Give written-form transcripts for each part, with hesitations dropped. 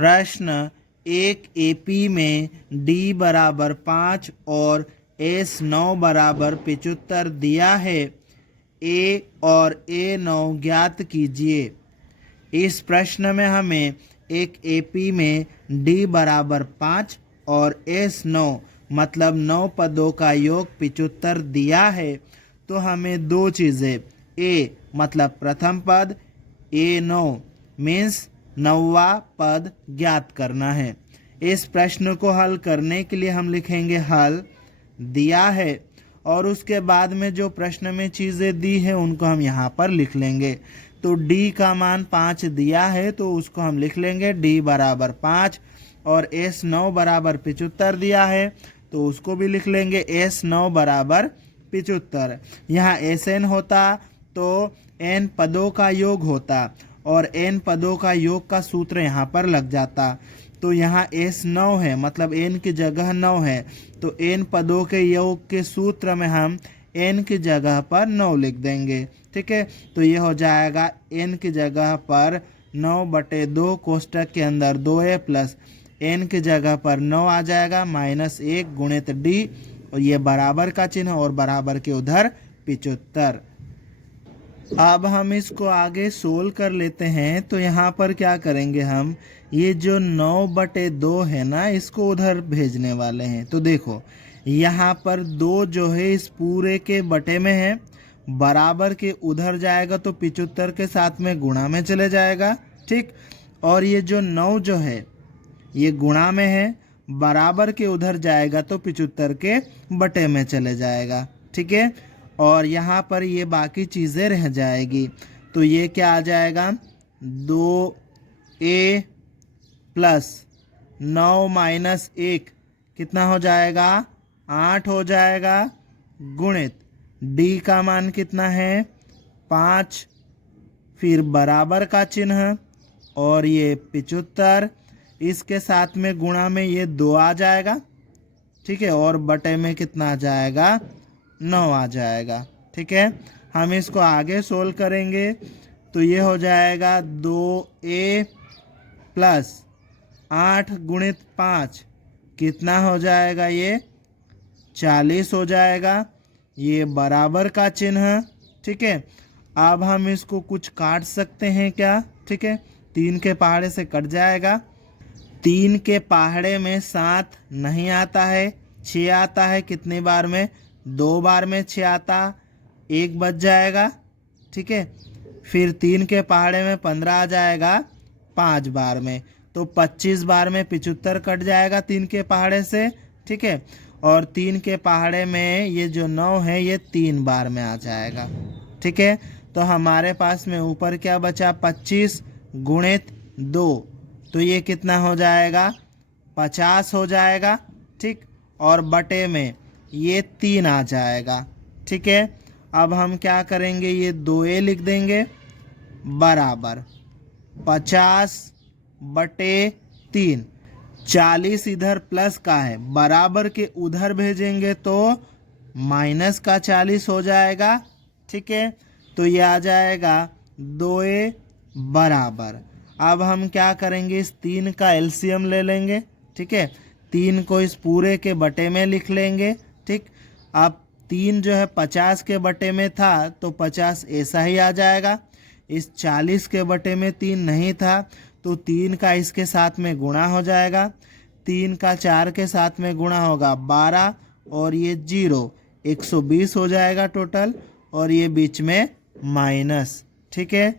प्रश्न एक एपी में d बराबर 5 और s 9 बराबर 75 दिया है। a और a9 ज्ञात कीजिए। इस प्रश्न में हमें एक एपी में d बराबर 5 और s 9 मतलब 9 पदों का योग 75 दिया है। तो हमें दो चीज़ें a मतलब प्रथम पद, a9 मीन्स 9वां पद ज्ञात करना है। इस प्रश्न को हल करने के लिए हम लिखेंगे हल दिया है और उसके बाद में जो प्रश्न में चीज़ें दी है उनको हम यहाँ पर लिख लेंगे। तो d का मान 5 दिया है तो उसको हम लिख लेंगे d बराबर 5 और s 9 बराबर 75 दिया है तो उसको भी लिख लेंगे s 9 बराबर 75। यहाँ sn होता तो n पदों का योग होता और n पदों का योग का सूत्र यहाँ पर लग जाता। तो यहाँ s 9 है मतलब n की जगह 9 है तो n पदों के योग के सूत्र में हम n की जगह पर 9 लिख देंगे। ठीक है, तो ये हो जाएगा n की जगह पर 9/2 कोष्टक के अंदर 2a प्लस n की जगह पर 9 आ जाएगा -1 गुणित d और ये बराबर का चिन्ह और बराबर के उधर 75। अब हम इसको आगे सोल्व कर लेते हैं। तो यहाँ पर क्या करेंगे, हम ये जो 9/2 है ना इसको उधर भेजने वाले हैं। तो देखो यहाँ पर 2 जो है इस पूरे के बटे में है, बराबर के उधर जाएगा तो 75 के साथ में गुणा में चले जाएगा। ठीक, और ये जो 9 जो है ये गुणा में है, बराबर के उधर जाएगा तो 75 के बटे में चले जाएगा। ठीक है, और यहाँ पर ये बाकी चीज़ें रह जाएगी। तो ये क्या आ जाएगा 2a प्लस 9 माइनस 1 कितना हो जाएगा 8 हो जाएगा गुणित d का मान कितना है 5 फिर बराबर का चिन्ह और ये 75 इसके साथ में गुणा में ये 2 आ जाएगा। ठीक है, और बटे में कितना आ जाएगा 9 आ जाएगा। ठीक है, हम इसको आगे सोल्व करेंगे तो ये हो जाएगा 2a प्लस 8 गुणित 5 कितना हो जाएगा ये 40 हो जाएगा, ये बराबर का चिन्ह। ठीक है, अब हम इसको कुछ काट सकते हैं क्या। ठीक है, 3 के पहाड़े से कट जाएगा। 3 के पहाड़े में 7 नहीं आता है, 6 आता है। कितनी बार में 2 बार में 6 आता, 1 बच जाएगा। ठीक है, फिर 3 के पहाड़े में 15 आ जाएगा 5 बार में, तो 25 बार में 75 कट जाएगा 3 के पहाड़े से। ठीक है, और 3 के पहाड़े में ये जो 9 है ये 3 बार में आ जाएगा। ठीक है, तो हमारे पास में ऊपर क्या बचा 25 गुणित 2 तो ये कितना हो जाएगा 50 हो जाएगा। ठीक, और बटे में ये 3 आ जाएगा। ठीक है, अब हम क्या करेंगे ये 2a लिख देंगे बराबर 50/3। 40 इधर प्लस का है, बराबर के उधर भेजेंगे तो माइनस का 40 हो जाएगा। ठीक है, तो ये आ जाएगा 2a बराबर। अब हम क्या करेंगे इस 3 का एलसीएम ले लेंगे। ठीक है, 3 को इस पूरे के बटे में लिख लेंगे। ठीक, अब 3 जो है 50 के बटे में था तो 50 ऐसा ही आ जाएगा। इस 40 के बटे में 3 नहीं था तो 3 का इसके साथ में गुणा हो जाएगा। 3 का 4 के साथ में गुणा होगा 12 और ये 0 120 हो जाएगा टोटल और ये बीच में माइनस। ठीक है,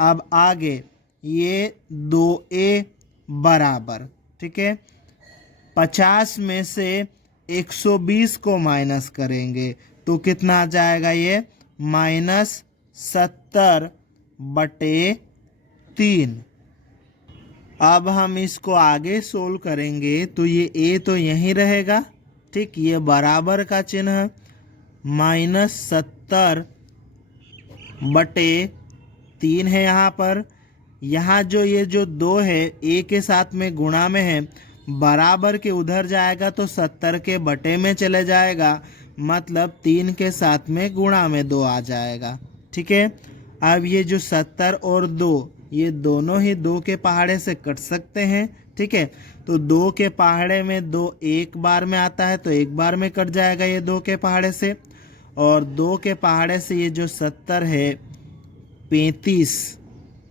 अब आगे ये 2a बराबर। ठीक है, 50 में से 120 को माइनस करेंगे तो कितना आ जाएगा ये -70/3। अब हम इसको आगे सोल्व करेंगे तो ये a तो यहीं रहेगा। ठीक, ये बराबर का चिन्ह -70/3 है यहाँ पर। यहाँ जो ये जो 2 है a के साथ में गुणा में है, बराबर के उधर जाएगा तो 70 के बटे में चले जाएगा, मतलब 3 के साथ में गुणा में 2 आ जाएगा। ठीक है, अब ये जो 70 और 2 ये दोनों ही 2 के पहाड़े से कट सकते हैं। ठीक है, तो 2 के पहाड़े में 2 एक बार में आता है तो एक बार में कट जाएगा ये 2 के पहाड़े से, और 2 के पहाड़े से ये जो 70 है 35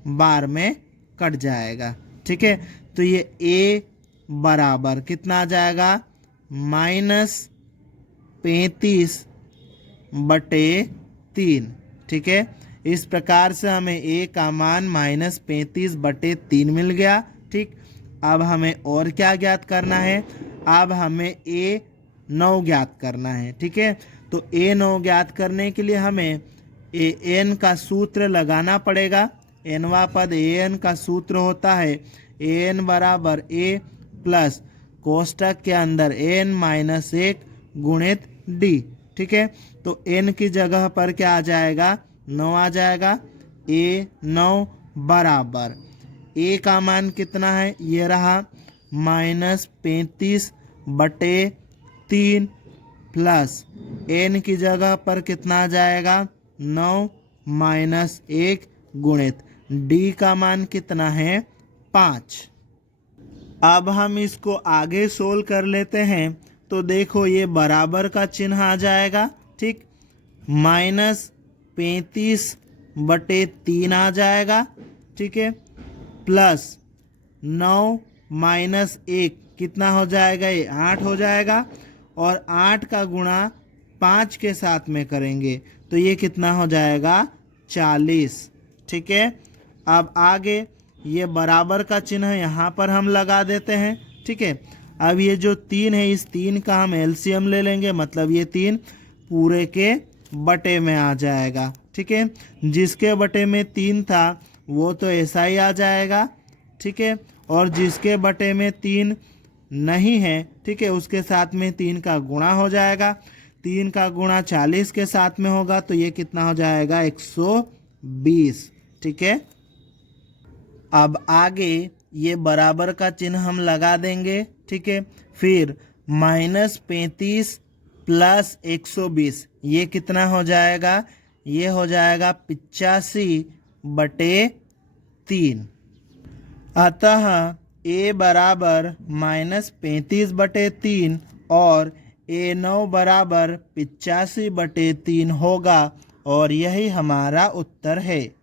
बार में कट जाएगा। ठीक है, तो ये a बराबर कितना आ जाएगा, -35/3। ठीक है, इस प्रकार से हमें a का मान -35/3 मिल गया। ठीक, अब हमें और क्या ज्ञात करना है, अब हमें a9 ज्ञात करना है। ठीक है, तो a9 ज्ञात करने के लिए हमें an का सूत्र लगाना पड़ेगा। nवा पद an का सूत्र होता है an बराबर a प्लस कोष्टक के अंदर n-1 गुणित d। ठीक है, तो n की जगह पर क्या आ जाएगा, 9 आ जाएगा। a9 बराबर a का मान कितना है, ये रहा -35/3 प्लस n की जगह पर कितना आ जाएगा, 9-1 गुणित d का मान कितना है, 5। अब हम इसको आगे सोल्व कर लेते हैं, तो देखो ये बराबर का चिन्ह आ जाएगा। ठीक, -35/3 आ जाएगा। ठीक है, प्लस 9-1 कितना हो जाएगा, ये 8 हो जाएगा, और 8 का गुणा 5 के साथ में करेंगे तो ये कितना हो जाएगा, 40। ठीक है, अब आगे ये बराबर का चिन्ह यहाँ पर हम लगा देते हैं। ठीक है, अब ये जो 3 है इस 3 का हम एलसीएम ले लेंगे, मतलब ये 3 पूरे के बटे में आ जाएगा। ठीक है, जिसके बटे में 3 था वो तो ऐसा ही आ जाएगा। ठीक है, और जिसके बटे में 3 नहीं है, ठीक है, उसके साथ में 3 का गुणा हो जाएगा। 3 का गुणा 40 के साथ में होगा तो ये कितना हो जाएगा, 120। ठीक है, अब आगे ये बराबर का चिन्ह हम लगा देंगे। ठीक है, फिर -35 प्लस 120 ये कितना हो जाएगा, ये हो जाएगा 85/3। अतः a बराबर -35/3 और a9 बराबर 85/3 होगा, और यही हमारा उत्तर है।